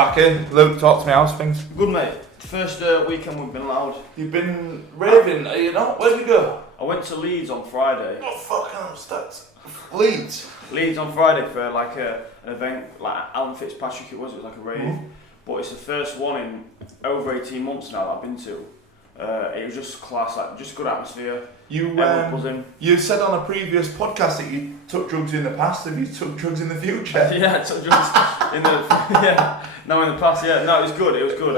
Back in. Luke, talk to me, how's things? Good, mate. First weekend we've been allowed. You've been raving, are you not? Where'd you go? I went to Leeds on Friday. Oh, fuck, I'm stuck. Leeds? Leeds on Friday for like an event, like Alan Fitzpatrick it was like a rave. Mm-hmm. But it's the first one in over 18 months now that I've been to. It was just class, like just good atmosphere. You said on a previous podcast that you took drugs in the past. Have you took drugs in the future? Yeah, I took drugs in the past. Yeah, no, it was good. It was good.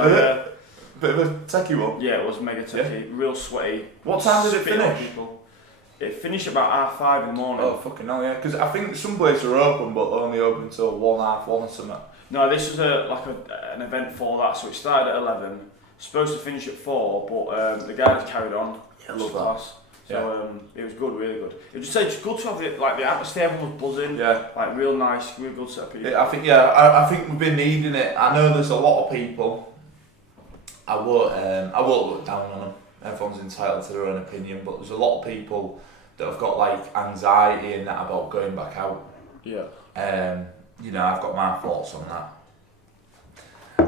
Bit of a techie one. Yeah, it was mega techie, real sweaty. What time did it finish? It finished about 5:30 in the morning. Oh fucking hell, yeah! Because I think some places are open, but only open until 1:30 or something. No, this was an event for that. So it started at 11. Supposed to finish at 4, but the guys carried on. Yeah, Love class. So it was good, really good. It was just good to have the atmosphere. Everyone was buzzing. Yeah. Like real nice, real good set of people. I think we've been needing it. I know there's a lot of people. I won't look down on them. Everyone's entitled to their own opinion, but there's a lot of people that have got like anxiety and that about going back out. Yeah. I've got my thoughts on that.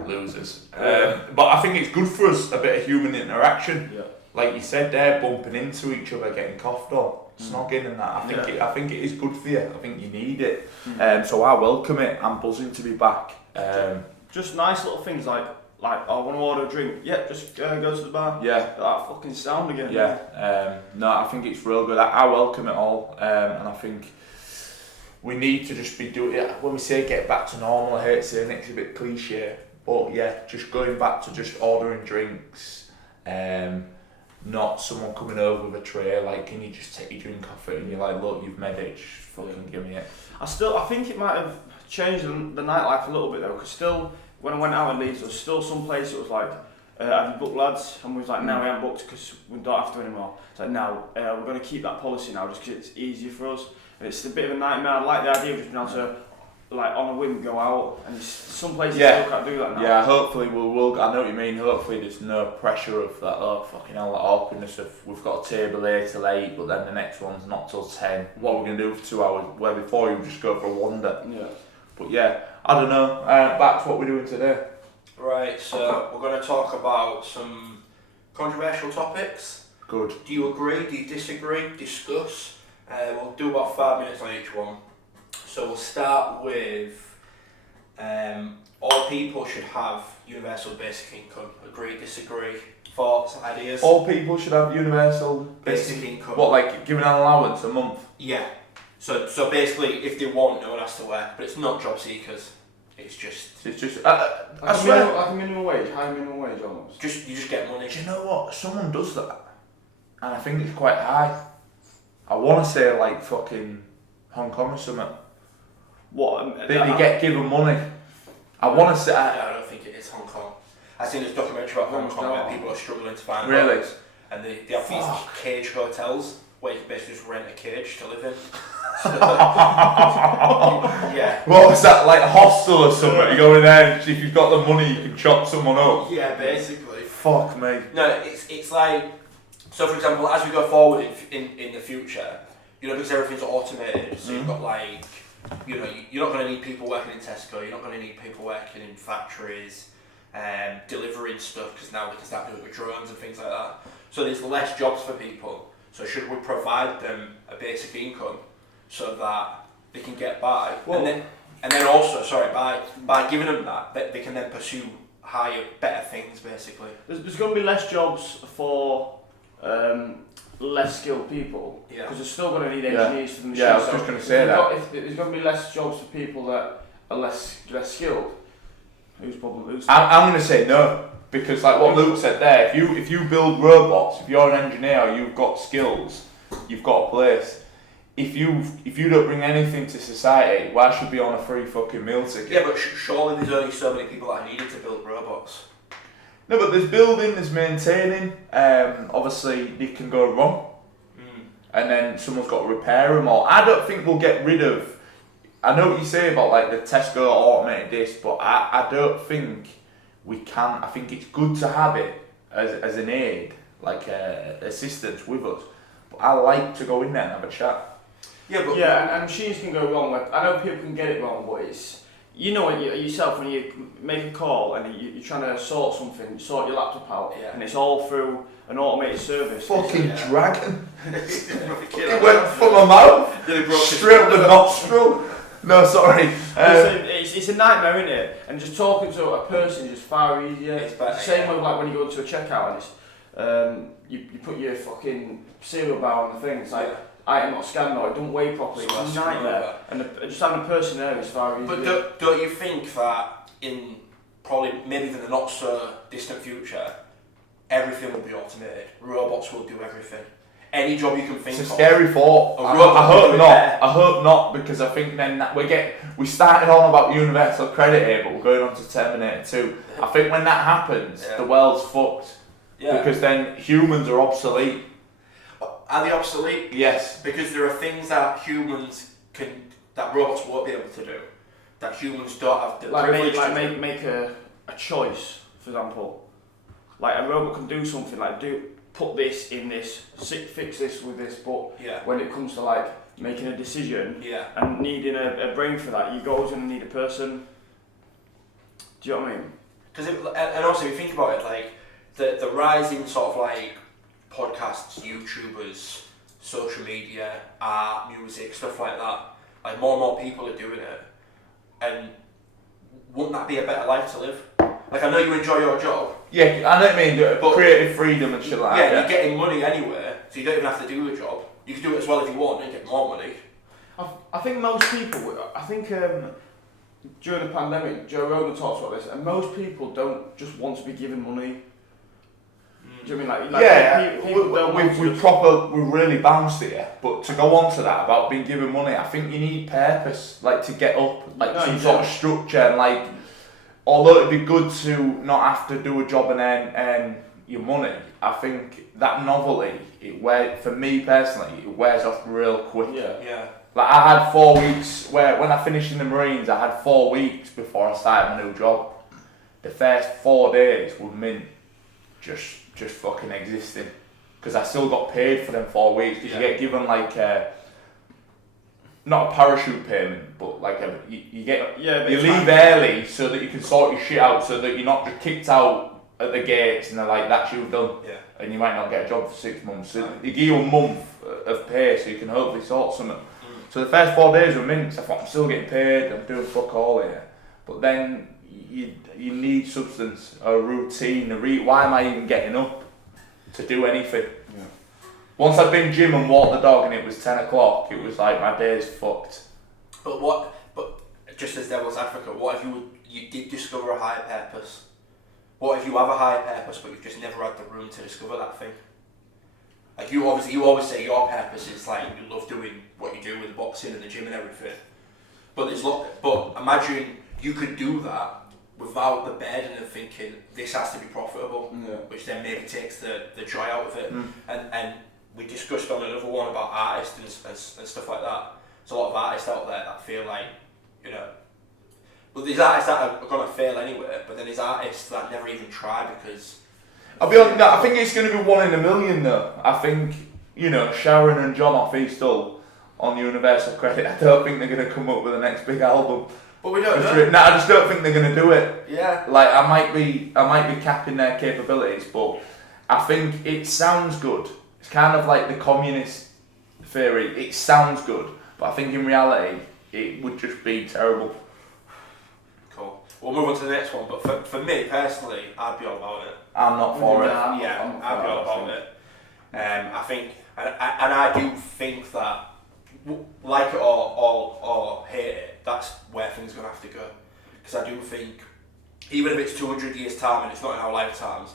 Losers. But I think it's good for us, a bit of human interaction. Yeah. Like you said there, bumping into each other, getting coughed on, snogging and that. I think it is good for you. I think you need it. So I welcome it. I'm buzzing to be back. Just nice little things like I want to order a drink. Yeah, just go to the bar. Yeah. That fucking sound again. Yeah. No, I think it's real good. I welcome it all. And I think we need to just be doing it. When we say get back to normal, I hate saying it's a bit cliche. But yeah, just going back to just ordering drinks. Not someone coming over with a tray, like, can you just take your drink off it? And you're like, look, you've made it, just fucking give me it. I think it might have changed the nightlife a little bit though, because still, when I went out in Leeds, there was still some place that was like, have you booked, lads? And we was like, no, we haven't booked because we don't have to anymore. It's like, no, we're going to keep that policy now just because it's easier for us. And it's a bit of a nightmare. I like the idea of just being able to, like, on a whim go out, and some places still can't do that now. Yeah, hopefully we'll I know what you mean, hopefully there's no pressure of that, oh fucking hell, that awkwardness of we've got a table here till 8, but then the next one's not till 10. What are we going to do for 2 hours, where before you just go for a wander. Yeah. But yeah, I don't know, back to what we're doing today. Right, so we're going to talk about some controversial topics. Good. Do you agree, do you disagree, discuss? We'll do about 5 minutes on each one. So we'll start with all people should have universal basic income. Agree, disagree, thoughts, ideas? All people should have universal basic income. What, like giving an allowance a month? Yeah. So basically, if they want, no one has to work, but it's not job seekers. It's just. I swear. Like a minimum wage, high minimum wage almost. You just get money. Do you know what? Someone does that, and I think it's quite high. I want to say like fucking Hong Kong or something. What? They get given money. I want to say. I don't think it is Hong Kong. I've seen this documentary about Hong Kong where people are struggling to find homes, and they have these cage hotels where you can basically just rent a cage to live in. Yeah. What was that, like a hostel or something? You go in there and if you've got the money you can chop someone up. Yeah, basically. Fuck me. No, it's like, so for example, as we go forward in the future, because everything's automated, so you've got like, you're not going to need people working in Tesco, you're not going to need people working in factories, delivering stuff, because now we can start doing it with drones and things like that. So there's less jobs for people. So should we provide them a basic income so that they can get by? Well, and then also, by giving them that, they can then pursue higher, better things, basically. There's going to be less jobs for less skilled people, because there's still going to need engineers for the machines. Yeah, I was just going to say that. If there's going to be less jobs for people that are less skilled, who's probably losing? I'm going to say no, because like what Luke said there, if you build robots, if you're an engineer, you've got skills, you've got a place. If you don't bring anything to society, why should be on a free fucking meal ticket? Yeah, but surely there's only so many people that are needed to build robots. No, but there's building, there's maintaining. Obviously, they can go wrong, and then someone's got to repair them. Or I don't think we'll get rid of. I know what you say about like the Tesco automated this, but I don't think we can. I think it's good to have it as an aid, like assistance with us. But I like to go in there and have a chat. Yeah, and machines can go wrong. Like, I know people can get it wrong, but you know yourself when you make a call and you're trying to sort something, sort your laptop out, and it's all through an automated service. Fucking dragon. It went from my mouth straight up the nostril. No, sorry. It's a nightmare, isn't it? And just talking to a person is just far easier. It's better, same with like when you go into a checkout and it's, you put your fucking cereal bar on the thing. It's like item not scanned or it don't weigh properly. So it's a nightmare. And just having a person there is far easier. But don't you think that in probably maybe even the not so distant future, everything will be automated? Robots will do everything. Any job you can think of. It's a scary thought. I hope not. I hope not, because I think then we started on about universal credit here, but we're going on to Terminator 2. I think when that happens, the world's fucked. Yeah. Because then humans are obsolete. Are they obsolete? Yes. Because there are things that that robots won't be able to do, that humans don't have the privilege to do. Make a choice, for example. Like a robot can do something like put this in this, fix this with this, but when it comes to like making a decision and needing a brain for that, you're always going to need a person. Do you know what I mean? Because and also if you think about it, like the rising sort of like podcasts, YouTubers, social media, art, music, stuff like that, like more and more people are doing it, and wouldn't that be a better life to live? Like, I know you enjoy your job. Yeah, I know what I mean, but creative freedom and shit like that. Yeah, you're getting money anyway, so you don't even have to do the job. You can do it as well if you want and get more money. I think most people, during the pandemic, Joe Rogan talks about this, and most people don't just want to be given money. Do you know what I mean? We're really balanced here, but to go on to that about being given money, I think you need purpose, like to get up, like some sort of structure, and like, although it'd be good to not have to do a job and earn your money, I think that novelty, for me personally, it wears off real quick. Yeah. Like I had 4 weeks when I finished in the Marines, I had 4 weeks before I started my new job. The first 4 days were mint, just fucking existing, because I still got paid for them 4 weeks. Because you get given like not a parachute payment, but like you leave early so that you can sort your shit out, so that you're not just kicked out at the gates and they're like, that's you done, and you might not get a job for 6 months. So they give you a month of pay so you can hopefully sort something. So the first 4 days were mint, 'cause I thought I'm still getting paid, I'm doing fuck all here. But then you need substance, a routine, why am I even getting up to do anything? Yeah. Once I'd been gym and walked the dog and it was 10 o'clock, it was like my day's fucked. But just as devil's advocate, what if you did discover a higher purpose? What if you have a higher purpose but you've just never had the room to discover that thing? Like you always say your purpose is like you love doing what you do with the boxing and the gym and everything. But imagine you could do that without the burden of thinking this has to be profitable, which then maybe takes the joy out of it. And we discussed on another one about artists and stuff like that. There's a lot of artists out there that feel like, well, there's artists that are going to fail anyway, but then there's artists that never even try because... I'll be honest, I think it's going to be 1 in a million though. I think, Sharon and John off East Hull on Universal Credit, I don't think they're going to come up with the next big album. But we don't know. No, I just don't think they're going to do it. Yeah. Like, I might be capping their capabilities, but I think it sounds good. It's kind of like the communist theory. It sounds good, but I think in reality, it would just be terrible. Cool. We'll move on to the next one, but for me personally, I'd be all about it. I'm not for it. I'd be all about it. I think, and I do think that, like it or hate it, that's where things are going to have to go. Because I do think, even if it's 200 years' time and it's not in our lifetimes,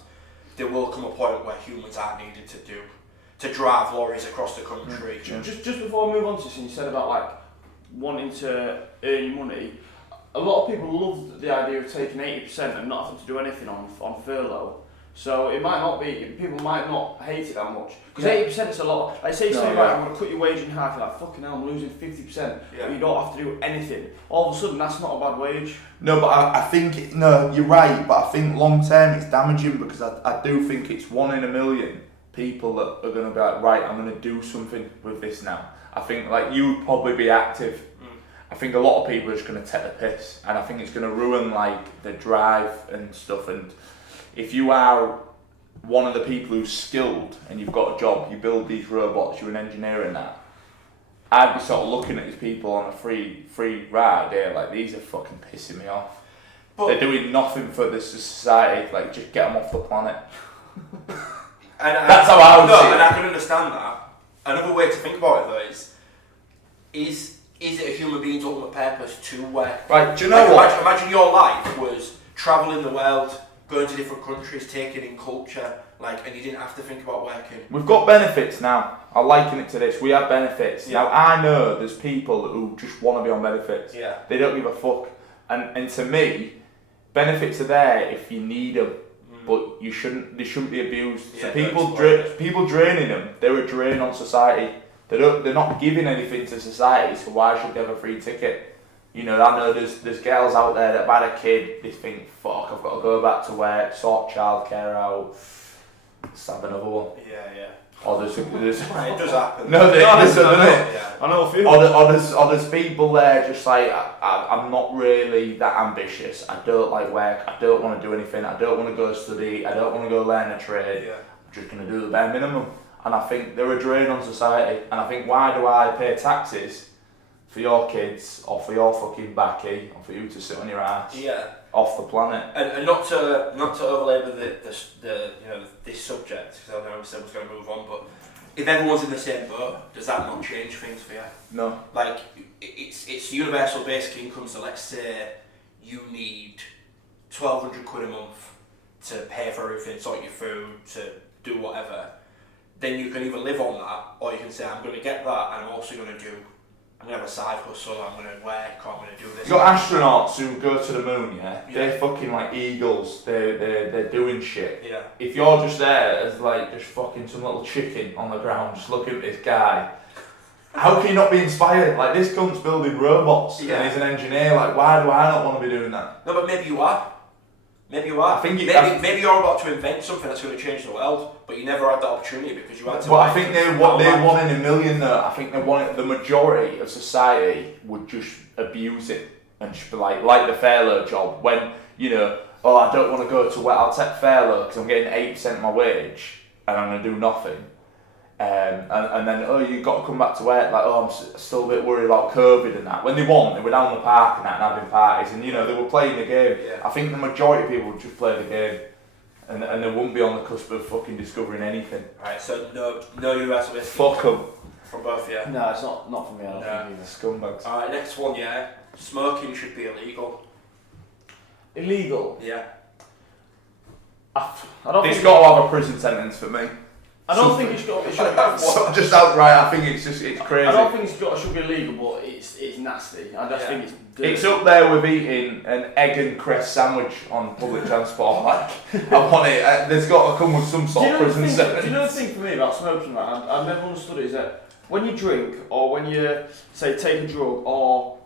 there will come a point where humans aren't needed to drive lorries across the country. Just before we move on to this, and you said about like wanting to earn your money, a lot of people love the idea of taking 80% and not having to do anything on furlough. So it might not be, people might not hate it that much. Because 80% is a lot. Like say you say, right, I'm going to cut your wage in half, you're like, fucking hell, I'm losing 50%, but you don't have to do anything. All of a sudden, that's not a bad wage. No, but I think, you're right, but I think long term it's damaging, because I do think it's 1 in a million people that are going to be like, right, I'm going to do something with this now. I think like you'd probably be active. I think a lot of people are just going to take the piss, and I think it's going to ruin like the drive and stuff. And if you are one of the people who's skilled and you've got a job, you build these robots, you're an engineer in that, I'd be sort of looking at these people on a free ride here, like these are fucking pissing me off. But they're doing nothing for this society, like just get them off the planet. That's how I would see it. And I can understand that. Another way to think about it though is it a human being's ultimate purpose to work? Right, do you know what? Imagine your life was travelling the world, going to different countries, taking in culture, like, and you didn't have to think about working. We've got benefits now. I liken it to this. We have benefits. Yeah. Now I know there's people who just want to be on benefits. Yeah. They don't give a fuck. And to me, benefits are there if you need them, but they shouldn't be abused. Yeah, so people draining them, they're a drain on society. They're not giving anything to society, so why should they have a free ticket? You know, I know there's girls out there that have had a kid, they think, fuck, I've got to go back to work, sort childcare out, let's have another one. Yeah. Or there's It does happen. no, Yeah. I know a few. or there's people there just like, I'm not really that ambitious, I don't like work, I don't want to do anything, I don't want to go study, I don't want to go learn a trade, Yeah. I'm just going to do the bare minimum. And I think they're a drain on society. And I think, why do I pay taxes for your kids or for your fucking backy or for you to sit on your ass off the planet? And not to overlabour this subject, because I know we said we're going to move on, but if everyone's in the same boat, does that not change things for you? No. Like, it's universal basic income, so let's say you need 1,200 quid a month to pay for everything, sort your food, to do whatever. Then you can either live on that, or you can say, I'm going to get that, and I'm also going to have a side hustle, I'm going to work, or I'm going to do this. You got astronauts who go to the moon, yeah? They're fucking like eagles, they're doing shit. Yeah. If you're just there as like just fucking some little chicken on the ground, just looking at this guy, how can you not be inspired? Like, this cunt's building robots, and he's an engineer, like, why do I not want to be doing that? No, but maybe you are. Maybe you are. I think maybe you're about to invent something that's going to change the world, but you never had the opportunity because you had to. But I think they're one in a million though. I think the majority of society would just abuse it and just be like the furlough job. When, you know, oh, I don't want to go to work, I'll take furlough because I'm getting 8% of my wage and I'm going to do nothing. And then, oh, you've got to come back to work, like, oh, I'm still a bit worried about COVID and that. When they were down the park and that and having parties, and, you know, they were playing the game. Yeah. I think the majority of people would just play the game, and they wouldn't be on the cusp of fucking discovering anything. Right, so no universal basic Fuck them. from both, yeah? No, it's not for me, I don't think either. Scumbags. Alright, next one, yeah. Smoking should be illegal. Illegal? Yeah. I don't It's think got to have a prison sentence for me. I don't think it should. Just outright, I think it's crazy. I don't think it should be illegal, but it's nasty. I just think it's dirty. It's up there with eating an egg and cress sandwich on public transport. Like, I want it. There's got to come with some sort of prison sentence. Do you know the thing for me about smoking? That I've never understood it is that when you drink or when you say take a drug or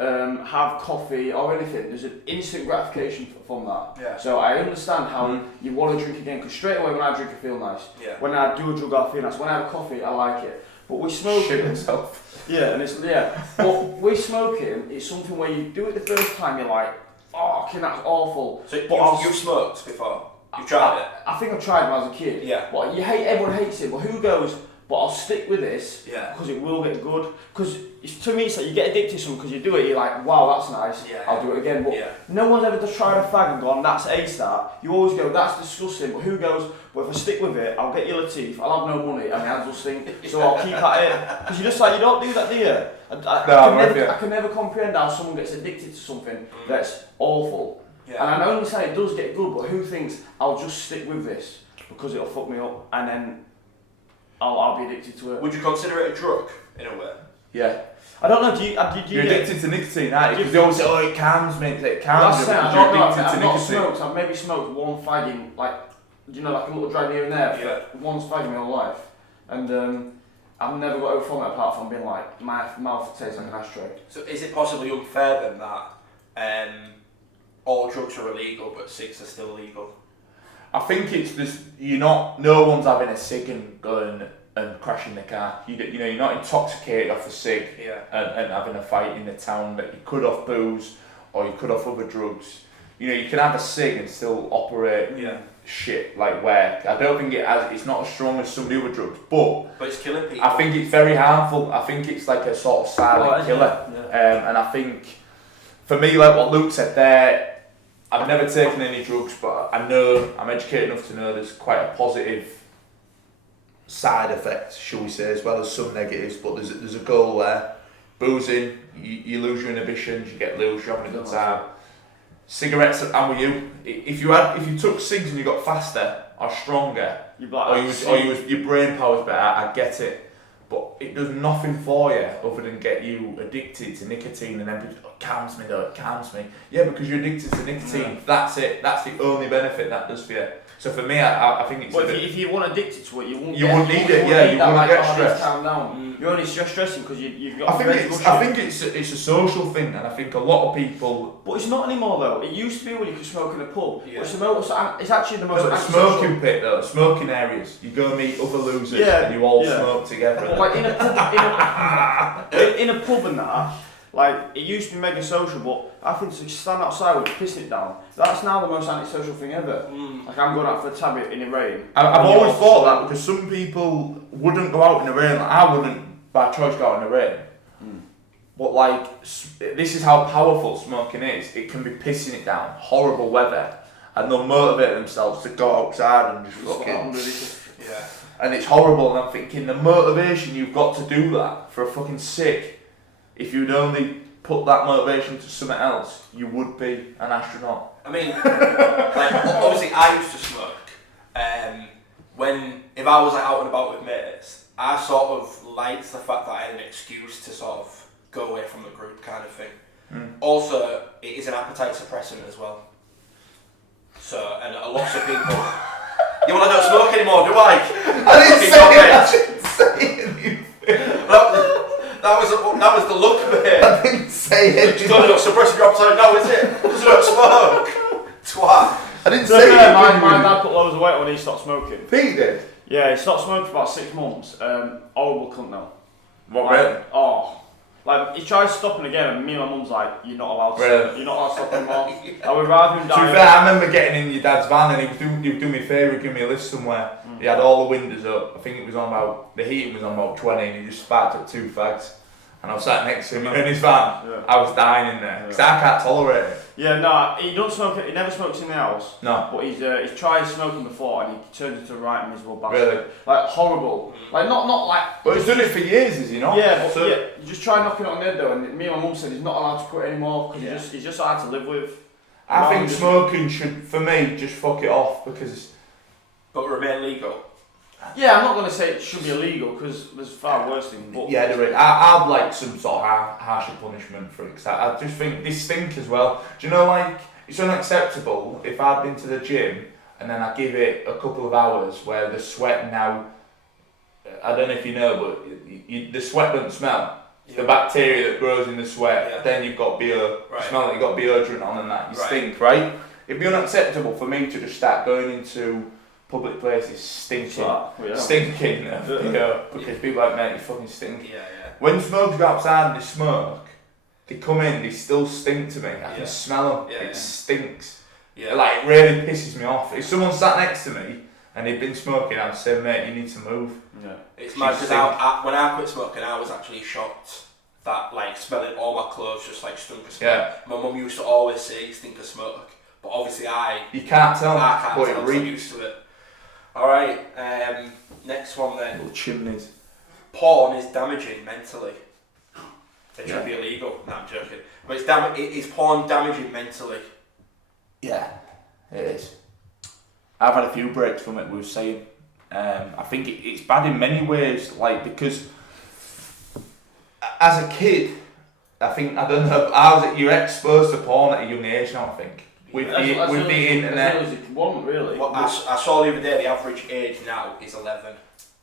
have coffee or anything, there's an instant gratification from that. Yeah. So I understand how you want to drink again, because straight away when I drink I feel nice. Yeah. When I do a drug I feel nice. When I have coffee I like it. But we smoking. Shit himself. Yeah, and it's But we smoking, it's something where you do it the first time you're like, oh, that's awful. So But you've smoked before? You've tried it? I think I tried when I was a kid. Yeah. But everyone hates it, but who goes, but I'll stick with this because Yeah. it will get good. Because to me, it's like you get addicted to something because you do it, you're like, wow, that's nice, Yeah. I'll do it again. But no one's ever just tried a fag and gone, that's A-star. You always go, that's disgusting, but who goes, well, if I stick with it, I'll get ill teeth, I'll have no money, and my hands will stink, so I'll keep at it. Because you're just like, you don't do that, do you? I can never comprehend how someone gets addicted to something that's awful. Yeah. And I understand it does get good, but who thinks, I'll just stick with this because it'll fuck me up, and then I'll be addicted to it. Would you consider it a drug, in a way? Yeah. I don't know, do you You're addicted to nicotine, aren't you? Because they always say, oh, it calms me, it calms you, I because don't you're know, addicted to I've not nicotine. smoked, I've maybe smoked one fag in, like, you know, like a little drag here and there, for one fag in my whole life. And I've never got over from it apart from being like, my mouth tastes like an ashtray. So is it possibly unfair then that all drugs are illegal but cigs are still legal? I think it's just, no one's having a cig and going, and crashing the car. You know, you're not intoxicated off a cig and having a fight in the town that you could off booze or you could off other drugs. You know, you can have a cig and still operate shit like where I don't think it's not as strong as some of the other drugs, but it's killing people. I think it's very harmful. I think it's like a sort of silent killer. And I think for me, like what Luke said there, I've never taken any drugs, but I know I'm educated enough to know there's quite a positive side effect, shall we say, as well as some negatives. But there's a goal there. Boozing, you lose your inhibitions, you get loose, you're having a good time. Cigarettes, I'm with you. If you took cigs and you got faster or stronger, your brain power's better, I get it. But it does nothing for you other than get you addicted to nicotine, and then it calms me though, it calms me. Yeah, because you're addicted to nicotine, that's it. That's the only benefit that does for you. So for me, I think it's. But if you weren't addicted to it, you wouldn't need it. Yeah, you wouldn't get stressed. Calm down. You're only stressing because you've got. I think it's a social thing, and I think a lot of people. But it's not anymore though. It used to be when you could smoke in a pub. Yeah. It's actually the most. The smoking pit though, smoking areas. You go meet other losers and you all smoke together. But like in a pub and that. Like, it used to be mega social, but I think to stand outside with pissing it down, that's now the most antisocial thing ever. Like, I'm going out for a tab in the rain. I've always thought that because some people wouldn't go out in the rain. Like, I wouldn't, by choice, go out in the rain. But, like, this is how powerful smoking is. It can be pissing it down, horrible weather, and they'll motivate themselves to go outside and just fucking... Yeah. And it's horrible, and I'm thinking, the motivation you've got to do that for a fucking sick. If you'd only put that motivation to something else, you would be an astronaut. I mean, like, obviously I used to smoke. If I was like out and about with mates, I sort of liked the fact that I had an excuse to sort of go away from the group kind of thing. Also, it is an appetite suppressant as well. So, and a lot of people... Yeah, well, I don't smoke anymore, do I? I didn't say anything. That was the look of it. I didn't say anything. You don't suppress your appetite now, is it? Because you don't smoke. Twat. I didn't say anything. My dad put loads of weight on when he stopped smoking. Pete did? Yeah, he stopped smoking for about 6 months. Horrible cunt now. What, really? Oh. Like, he tried stopping again, and me and my mum's like, you're not allowed to stop. You're not allowed to stop anymore. I would rather him die. To be fair, I remember getting in your dad's van and he was doing me a favour, giving me a lift somewhere. He had all the windows up. I think it was on about, the heating was on about 20, and he just sparked up 2 fags. And I was sat next to him in his van. Yeah. I was dying in there because I can't tolerate it. Yeah, no, he don't smoke. He never smokes in the house. No. But he's tried smoking before, and he turns into a right miserable bastard. Really? Like horrible. Like not like. But he's done it for years, is he not? Yeah, but you just try knocking it on the head though. And me and my mum said he's not allowed to quit anymore because he's just hard to live with. I think smoking should, for me, just fuck it off because. But remain legal. Yeah, I'm not going to say it should be illegal because there's far worse things. But yeah, there is. I'd like some sort of harsher punishment for it. I just think they stink as well. Do you know, like, it's unacceptable if I'd been to the gym and then I give it a couple of hours where the sweat now, I don't know if you know, but the sweat doesn't smell. It's the bacteria that grows in the sweat. Then you've got smell like you've got deodorant on and that. You stink, right? It'd be unacceptable for me to just start going into public places stinking, because people are like, mate, you fucking stink. When smokers go outside and they smoke, they come in, they still stink to me. I can smell them. It stinks. It like really pisses me off. If someone sat next to me and they'd been smoking, I'd say, mate, you need to move. It's mad because when I quit smoking, I was actually shocked that like smelling all my clothes just like stunk of smoke. My mum used to always say you stink of smoke, but obviously you can't tell. I'm used to it. Alright, next one then. Little chimneys. Porn is damaging mentally. It should be illegal. No, I'm joking. But is porn damaging mentally? Yeah, it is. I've had a few breaks from it, we were saying. I think it's bad in many ways, like, because as a kid, I think, I don't know, you're exposed to porn at a young age now, I think. With the internet. As it won't really. Well, I saw the other day the average age now is 11.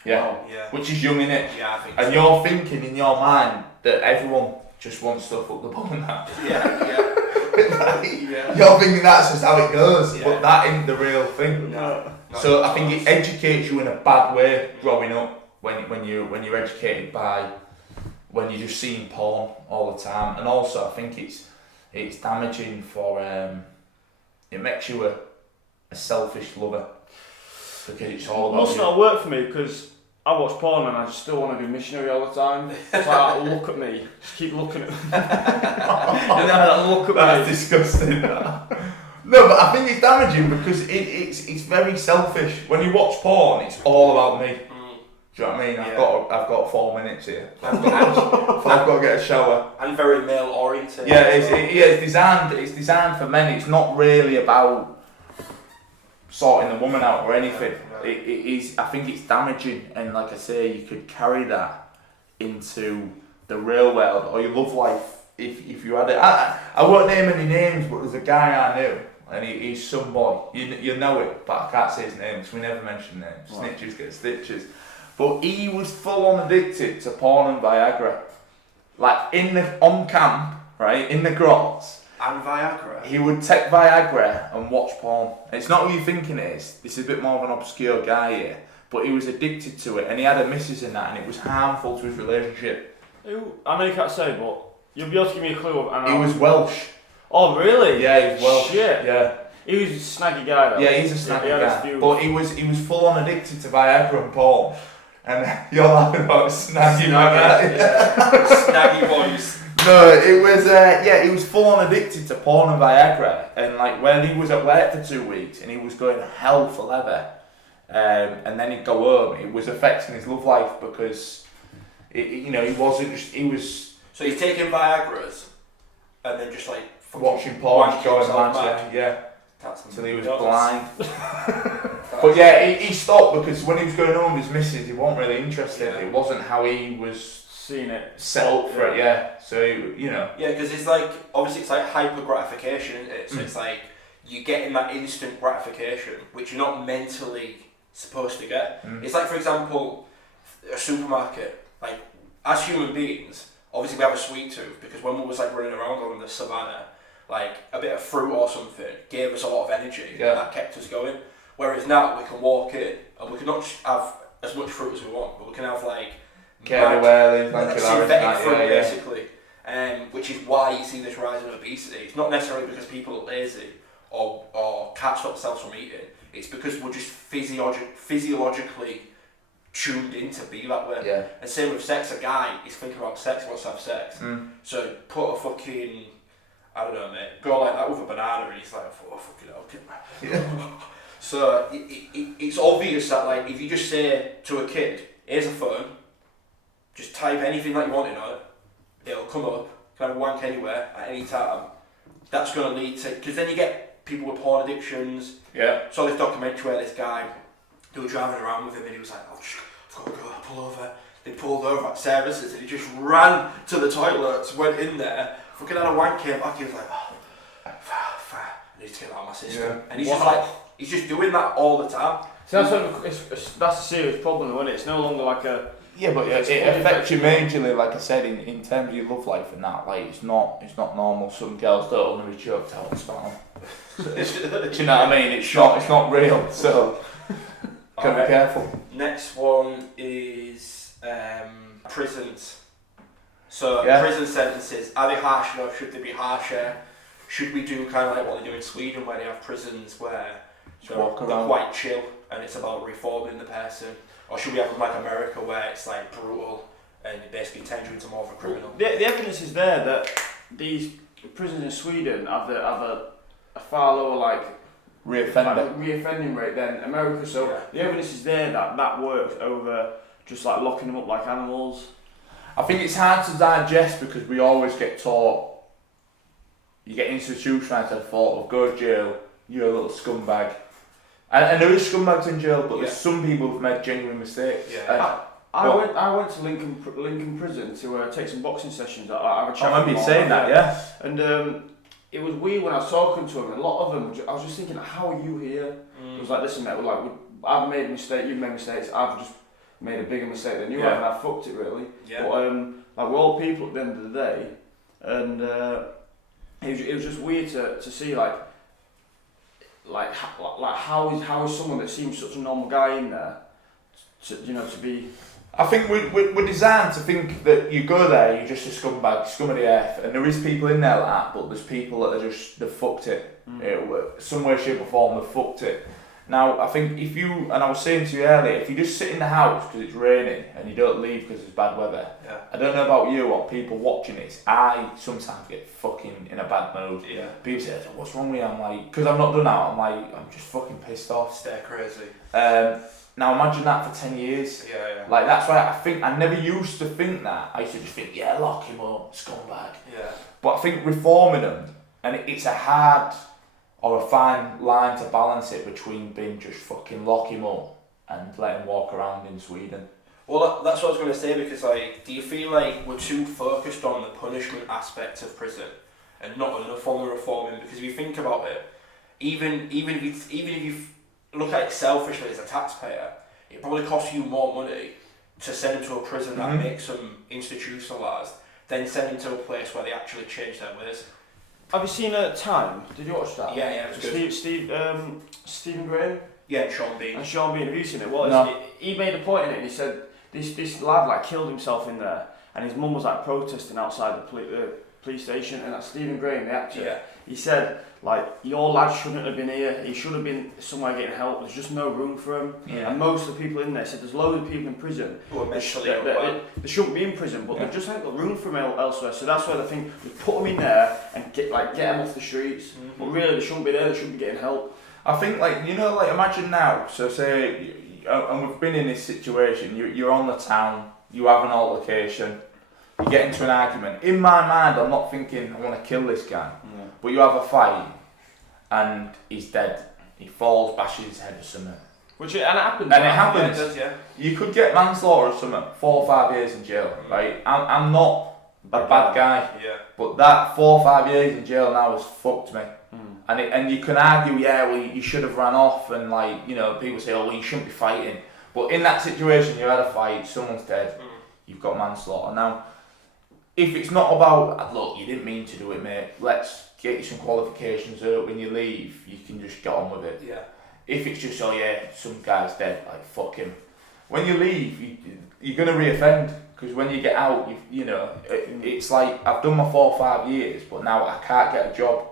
Yeah. Wow. Yeah. Which is young, innit? Yeah, I think and you're thinking in your mind that everyone just wants stuff up the bum now. You're thinking that's just how it goes, but that ain't the real thing. No. So I think it educates you in a bad way growing up when you're educated by when you're just seeing porn all the time, and also I think it's damaging for it makes you a selfish lover because it's all about Must not work for me because I watch porn and I still want to be missionary all the time. It's like, look at me. Just keep looking at me. And then look at That's me. disgusting. No, but I think it's damaging because it's very selfish. When you watch porn, it's all about me. Do you know what I mean? I've got 4 minutes here. I've got to get a shower. And very male oriented. Yeah, it's designed for men. It's not really about sorting the woman out or anything. No. It is. I think it's damaging, and like I say, you could carry that into the real world or your love life if you had it. I won't name any names, but there's a guy I knew, and he's some boy. You know it, but I can't say his name because we never mention names. Right. Snitches get stitches. But he was full on addicted to porn and Viagra. Like on camp, right, in the grots. And Viagra. He would take Viagra and watch porn. It's not who you're thinking it is. This is a bit more of an obscure guy here. But he was addicted to it, and he had a missus in that, and it was harmful to his relationship. I know you can't say, but you'll be able to give me a clue. He was Welsh. Oh, really? Yeah, he was Welsh. Shit. Yeah. He was a snaggy guy, though. Yeah, he's a snaggy He had his guy. views. But he was full on addicted to Viagra and porn. And you're laughing about snaggy man. Snaggy boys. No, it was he was full on addicted to porn and Viagra, and like when he was at work for 2 weeks and he was going hell for leather, and then he'd go home, it was affecting his love life because he was So he's taking Viagra's and then just like watching porn, wanking going himself mad, yeah, That's till he was nuts. blind. But yeah, he stopped because when he was going home with his missus, he wasn't really interested. Yeah. It wasn't how he was Seen it. set up for it, yeah. So, you know. Yeah, because it's like, obviously it's like hyper gratification, isn't it? So it's like, you're getting that instant gratification, which you're not mentally supposed to get. It's like, for example, a supermarket. Like, as human beings, obviously we have a sweet tooth, because when we was like running around on the savannah, like a bit of fruit or something gave us a lot of energy, and that kept us going. Whereas now we can walk in, and we can not just have as much fruit as we want, but we can have like synthetic fruit basically, which is why you see this rise in obesity. It's not necessarily because people are lazy or can't stop themselves from eating. It's because we're just physiologically tuned in to be that way. Yeah. And same with sex. A guy is thinking about sex, he wants to have sex. So put a fucking, I don't know, mate, go like that with a banana, and he's like, oh fucking hell. So it's obvious that like if you just say to a kid, here's a phone, just type anything that you want in it, it'll come up, kind of wank anywhere at any time. That's going to lead to, because then you get people with porn addictions. Yeah. Saw this documentary where this guy, they were driving around with him and he was like, I've got to go, pull over. They pulled over at services and he just ran to the toilets, went in there, fucking had a wank, came back, he was like, I need to get that out of my system. Yeah. And he's just like, he's just doing that all the time. So that's a serious problem, isn't it? It's no longer like a... Yeah, but it affects you majorly, like I said, in terms of your love life and that. Like it's not normal. Some girls don't want to be choked out and spat on. Do you know what I mean? It's not real. So gotta be careful. Next one is prisons. So prison sentences, are they harsh enough? Should they be harsher? Should we do kind of like what they do in Sweden, where they have prisons where they're quite chill and it's about reforming the person? Or should we have like America, where it's like brutal and it basically turns you into more of a criminal? The evidence is there that these prisons in Sweden have a far lower like reoffending rate than America. So the evidence is there that works over just like locking them up like animals. I think it's hard to digest because we always get taught, you get institutionalised to the thought of go to jail, you're a little scumbag. And there is scumbags in jail, but there's some people who've made genuine mistakes. Yeah. I went to Lincoln Prison to take some boxing sessions. I have a chat. I remember you saying that, yeah. And it was weird when I was talking to them. A lot of them, I was just thinking, how are you here? It was like, listen, mate, I've made a mistake. You've made mistakes. I've just made a bigger mistake than you have, and I fucked it really. Yeah. But like we're all people at the end of the day, and it was just weird to see how is someone that seems such a normal guy in there to be I think we're designed to think that you go there, you're just a scumbag, scum of the earth, and there is people in there like that, but there's people that are just, they've fucked it. Some way, shape or form, they've fucked it. Now, I think if you, and I was saying to you earlier, if you just sit in the house because it's raining and you don't leave because it's bad weather, I don't know about you or people watching this, I sometimes get fucking in a bad mood. Yeah. People say, what's wrong with you? I'm like, because I've not done that, I'm like, I'm just fucking pissed off. Stare crazy. Now imagine that for 10 years. Yeah. Like that's why I think, I never used to think that. I used to just think, yeah, lock him up, scumbag. Yeah. But I think reforming them, and it's a hard or a fine line to balance it between being just fucking lock him up and let him walk around in Sweden. Well, that's what I was going to say, because like, do you feel like we're too focused on the punishment aspect of prison and not enough on the reforming? Because if you think about it, even if you look at it selfishly as a taxpayer, it probably costs you more money to send them to a prison that makes them institutionalised than send them to a place where they actually change their ways. Have you seen Time? Did you watch that? Yeah, it was good. Stephen Graham? Yeah, Sean Bean. And Sean Bean, have you seen it? Well, No. he made a point in it, and he said this lad like killed himself in there, and his mum was like protesting outside the police station, and that Stephen Graham, the actor, he said like, your lad shouldn't have been here. He should have been somewhere getting help. There's just no room for him. Yeah. And most of the people in there said there's loads of people in prison who are mentally they shouldn't be in prison, but they just haven't got room for them elsewhere. So that's why they think we put them in there and get them off the streets. But really, they shouldn't be there. They shouldn't be getting help. I think, like, you know, like, imagine now, so say, and we've been in this situation, you're on the town, you have an altercation, you get into an argument. In my mind, I'm not thinking, I want to kill this guy, but you have a fight, and he's dead. He falls, bashes his head or something. And it happens. And it happens. Yeah, it does, yeah. You could get manslaughter or something, 4 or 5 years in jail, right? I'm not a bad guy, but that 4 or 5 years in jail now has fucked me. And you can argue, yeah, well, you should have ran off, and like, you know, people say, oh, well, you shouldn't be fighting. But in that situation, you had a fight, someone's dead, you've got manslaughter. Now, if it's not about, look, you didn't mean to do it, mate, let's get you some qualifications so that when you leave, you can just get on with it. Yeah. If it's just, oh yeah, some guy's dead, like, fuck him. When you leave, you're going to re-offend, because when you get out, you know, it's like, I've done my 4 or 5 years, but now I can't get a job.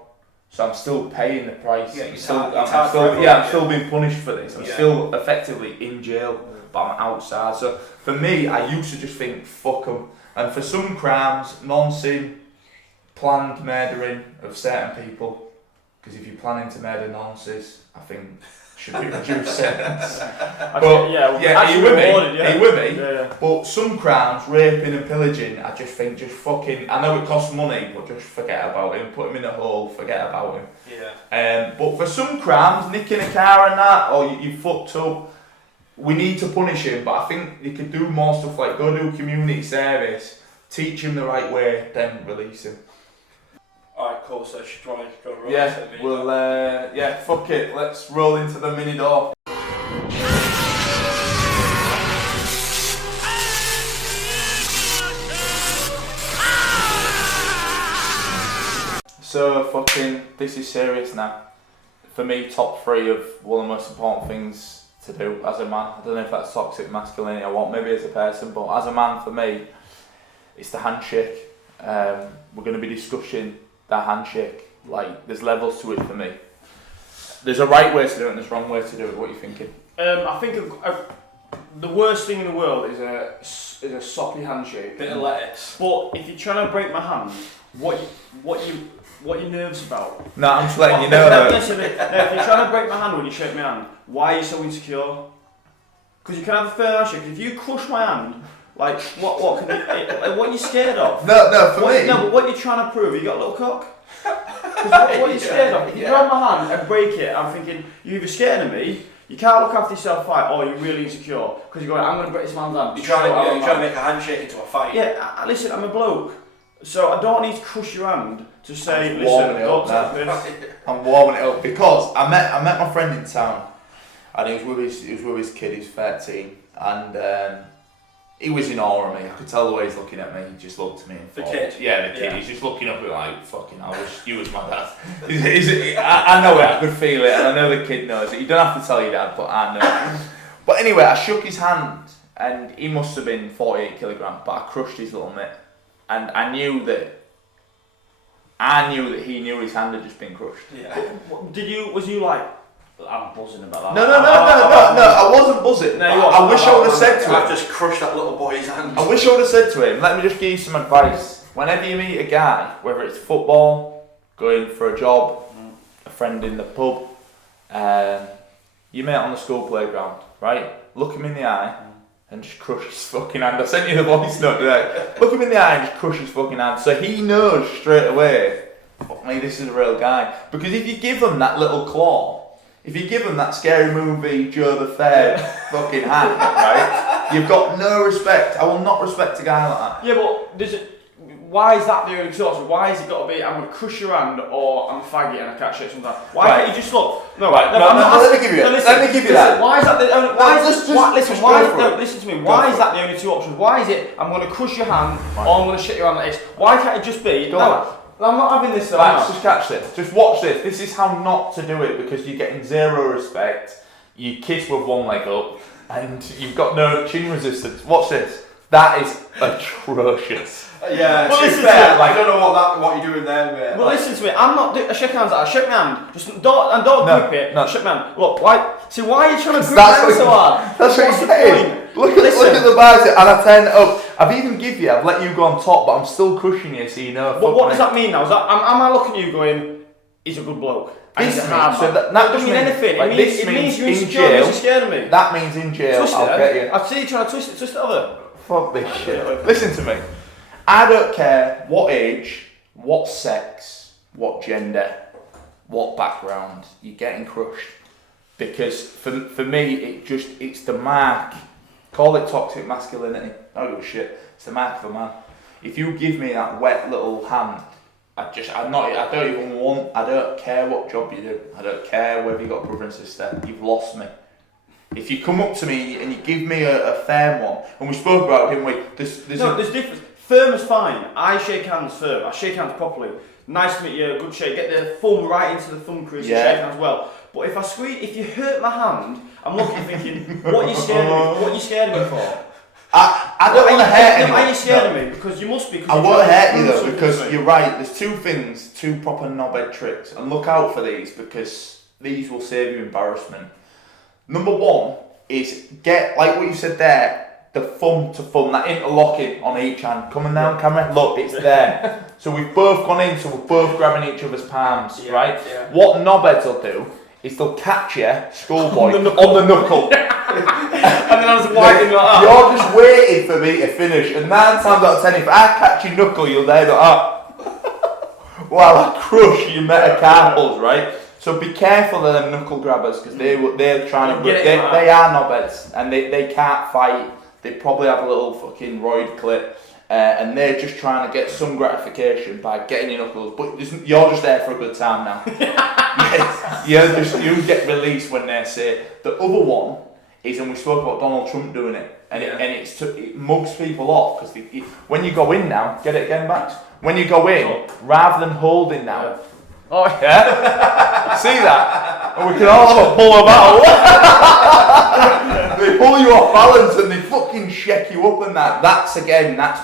So I'm still paying the price. Yeah, I'm still being punished for this. I'm still effectively in jail, but I'm outside. So for me, I used to just think, fuck them. And for some crimes, non-sin, planned murdering of certain people, because if you're planning to murder nonces, I think should be reduced sentence. But are you with me? Are you with me? Yeah. But some crimes, raping and pillaging, I just think fucking, I know it costs money, but just forget about him, put him in a hole, forget about him. Yeah. But for some crimes, nicking a car and that, or you fucked up, we need to punish him, but I think you could do more stuff like go do community service, teach him the right way, then release him. Alright, cool, so should we go roll Yeah, into the mini well, door? fuck it, let's roll into the mini door. So fucking, this is serious now. For me, top 3 of one of the most important things to do as a man. I don't know if that's toxic masculinity or what, maybe as a person, but as a man, for me, it's the handshake. We're going to be discussing that handshake. Like, there's levels to it for me. There's a right way to do it and there's a wrong way to do it. What are you thinking? I think the worst thing in the world is a soppy handshake. Bit of lettuce. But if you're trying to break my hand, what you nervous about? No, I'm just letting you know that. Listen, if you're trying to break my hand when you shake my hand, why are you so insecure? Because you can have a fair handshake. If you crush my hand, like what are you scared of? No, for me. No, but what are you trying to prove? You got a little cock? What are you scared of? If you grab my hand and break it, I'm thinking you're either scared of me. You can't look after yourself fight, or you're really insecure because you're going, I'm going to break this man's hand. You're trying to make a handshake into a fight. Yeah, listen, I'm a bloke, so I don't need to crush your hand to say, listen, don't take this. I'm warming it up because I met my friend in town, and he was with his kid. He's 13, and he was in awe of me. I could tell the way he's looking at me. He just looked at me and thought, the kid. Yeah, the kid. Yeah. He's just looking up at me like, fucking, I wish you was my dad. I know it. I could feel it, and I know the kid knows it. You don't have to tell your dad, but I know. But anyway, I shook his hand and he must have been 48 kilograms, but I crushed his little mitt, and I knew that he knew his hand had just been crushed. Yeah. Was you like, I'm buzzing about that. No, I wasn't buzzing. No, I wish I would have said to him. I've just crushed that little boy's hand. I wish I would have said to him, let me just give you some advice. Whenever you meet a guy, whether it's football, going for a job, a friend in the pub, you met on the school playground, right? Look him in the eye and just crush his fucking hand. I sent you the voice note today. Look him in the eye and just crush his fucking hand. So he knows straight away, fuck me, this is a real guy. Because if you give him that little claw, if you give him that scary movie Joe the Fair fucking hand, right? You've got no respect. I will not respect a guy like that. Yeah, but why is that the only source? Why has it got to be I'm going to crush your hand or I'm a faggot and I can't shake something? Why can't you just look? No, right. No, let me give you it. Let me give you that. Why is that the only? Listen to me. Why is it. that the only two options? Why is it I'm going to crush your hand or I'm going to shake your hand like this? Why can't it just be? I'm not having this. Right, just catch this. Just watch this. This is how not to do it because you're getting zero respect. You kiss with one leg up and you've got no chin resistance. Watch this. That is atrocious. Yeah, but listen fair, I don't know what you're doing there, mate. But listen to me, I'm not doing shake hands. I shake my hand. Just don't grip it. No. Shake my hand. Look, why? See, why are you trying to grip my hand so hard? That's what you're saying. Look at the bicep, and I turn it up. I've let you go on top, but I'm still crushing you, so you know. But what does that mean now? Am I looking at you going, he's a good bloke? This means, that doesn't mean anything. Like it means you're insecure. You're scared of me. That means in jail. I'll get you. I see you trying to twist it over. Fuck this shit. Listen to me. I don't care what age, what sex, what gender, what background, you're getting crushed. Because for me, it's the mark. Call it toxic masculinity. I don't give a shit. It's the mark of a man. If you give me that wet little hand, I don't care what job you do. I don't care whether you got a brother and sister. You've lost me. If you come up to me and you give me a firm one, and we spoke about it, didn't we? There's difference. Firm is fine. I shake hands firm. I shake hands properly. Nice to meet you. Good shake. Get the thumb right into the thumb crease. Yeah. Shake hands well. But if you hurt my hand, I'm looking thinking, what are you scared of me? What are you scared of me for? I don't want to hurt anyone. Why are you scared of me? Because you must be. I won't hurt you though, because you're right. There's two proper knobhead tricks, and look out for these because these will save you embarrassment. Number one is get, like what you said there, the thumb to thumb, that interlocking on each hand. Coming down, camera, look, it's there. So we've both gone in, so we're both grabbing each other's palms, right? Yeah. What knobheads will do is they'll catch you, schoolboy, on the knuckle. And then I was wiping like that. You're just waiting for me to finish, and 9 times out of 10, if I catch your knuckle, you'll there go, while I crush your metacarpals, right? So be careful of them knuckle grabbers, because they're trying to, they are knobheads, and they can't fight. They probably have a little fucking roid clip, and they're just trying to get some gratification by getting your knuckles. But you're just there for a good time now. You get released when they say. The other one is, and we spoke about Donald Trump doing it, and it mugs people off because when you go in now, get it again, Max. When you go in, rather than holding now. Yeah. Oh yeah, see that? And we can all have a pull of battle. They pull you off balance and they fucking shake you up and that. That's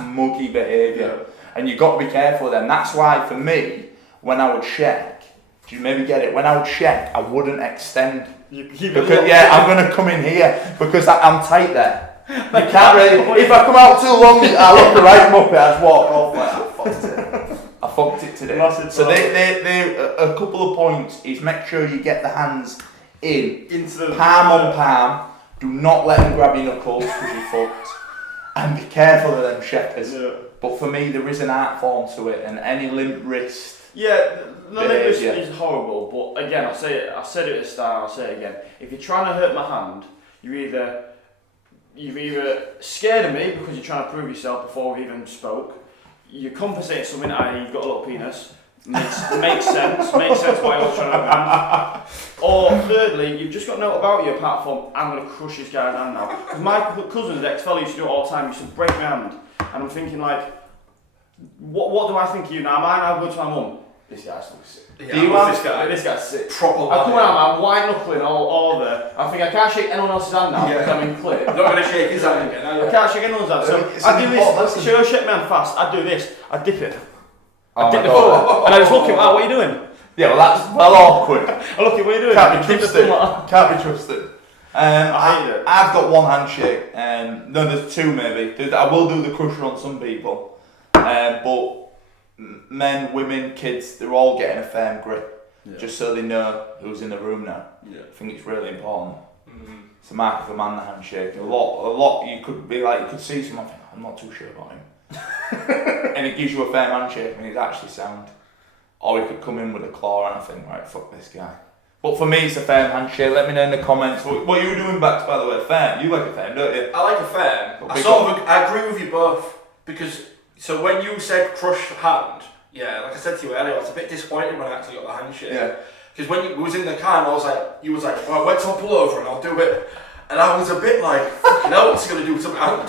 muggy behaviour. And you've got to be careful of them. That's why for me, when I would shake, do you maybe get it? When I would shake, I wouldn't extend. Because I'm going to come in here because I'm tight there. You can't really. If I come out too long, I look the right muppet. I just walk off. I fucked it today. So they a couple of points is make sure you get the hands into the palm on palm. Do not let them grab your knuckles because you're fucked. And be careful of them shakers. Yeah. But for me, there is an art form to it, and any limp wrist. Yeah, the limp wrist is horrible. But again, I said it at the start. I'll say it again. If you're trying to hurt my hand, you're either scared of me because you're trying to prove yourself before we even spoke. You compensate something, i.e. you've got a little penis. Makes sense. Makes sense why you're trying to have hands. Or thirdly, you've just got no about you apart from I'm going to crush this guy's hand now. Because my cousin's ex-fella used to do it all the time. He used to break my hand, and I'm thinking like, what do I think of you now? Am I now going to my mum? This guy's fucking sick. Yeah, Do you I love have- this guy? This guy's sick. Proper I come lad. out, I'm white knuckling all over. I think I can't shake anyone else's hand now because I'm in clip. You're not going to shake his hand again, are I you? can't shake anyone's hand. So It's I an do important this. lesson. Should I shake my hand fast? I do this. I dip it. Oh I my dip the God. thumb. And I just look at him. What are you doing? Yeah, well that's well awkward. I look at what are you doing? Can't be Dip the trusted. thumb like that. Can't be trusted. I hate it. I've got one handshake. No, there's two maybe. I will do the crusher on some people, but men, women, kids, they're all getting a firm grip, just so they know who's in the room now. Yeah. I think it's really important. Mm. It's a mark of a man, the handshake. A lot. You could be like, you could see someone think, I'm not too sure about him, and it gives you a firm handshake when he's actually sound. Or he could come in with a claw and I think, right, fuck this guy. But for me, it's a firm handshake. Let me know in the comments. What are you doing back, by the way? Firm. You like a firm, don't you? I like a firm. Got I big sort of I agree with you both because so when you said crush hand, yeah, like I said to you earlier, I was a bit disappointed when I actually got the handshake. Yeah. Because when we was in the car and I was like, you was like, well, wait till I pull over and I'll do it. And I was a bit like, fucking hell, what's he going to do with some hand?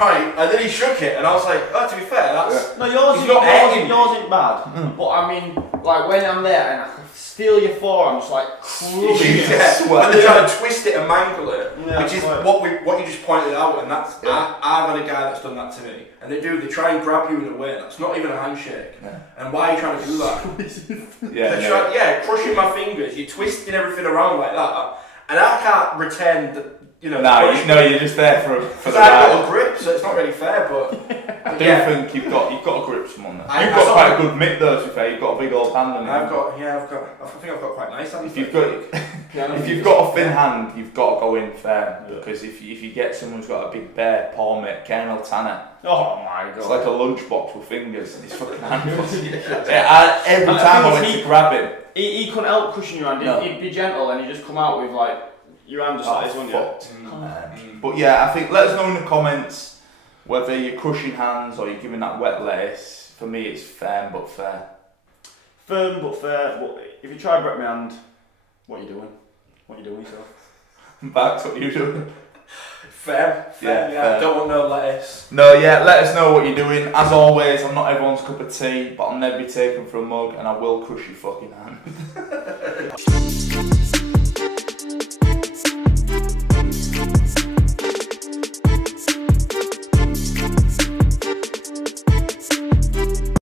Right, and then he shook it and I was like, oh, to be fair, that's... No, yours He's not aiming. ain't bad. But I mean, like when I'm there and I can feel your forearm just like crushing it. Yeah, when they're trying to twist it and mangle it, Yeah, which is right. what you just pointed out, and that's I've had a guy that's done that to me, and they try and grab you in a way that's not even a handshake. Yeah. And why are you trying to do that? Yeah. Crushing my fingers, you're twisting everything around like that, and I can't pretend that No, you're just there for because the I've ride. got a grip, so it's not really fair. But I do think you've got to grip someone there. I You've got saw- quite a good mitt though, to be fair. You've got a big old hand on you. I think I've got quite nice hands. If you've got a thin hand, you've got to go in firm because if you get someone who's got a big bare palm mitt, Colonel Tanner, Oh my god. it's like a lunchbox with fingers and his fucking hand. Every time I went to grab him, He couldn't help crushing your hand. No. He'd be gentle and he'd just come out with like your hand just like this, wouldn't you? fucked. But yeah, I think let us know in the comments whether you're crushing hands or you're giving that wet lace. For me, it's firm but fair. Firm but fair. But if you try to break my hand, what are you doing? What are you doing yourself? Bax, what you doing? Fair. fair. Don't want no lettuce. No, yeah, let us know what you're doing. As always, I'm not everyone's cup of tea, but I'll never be taken for a mug and I will crush your fucking hand.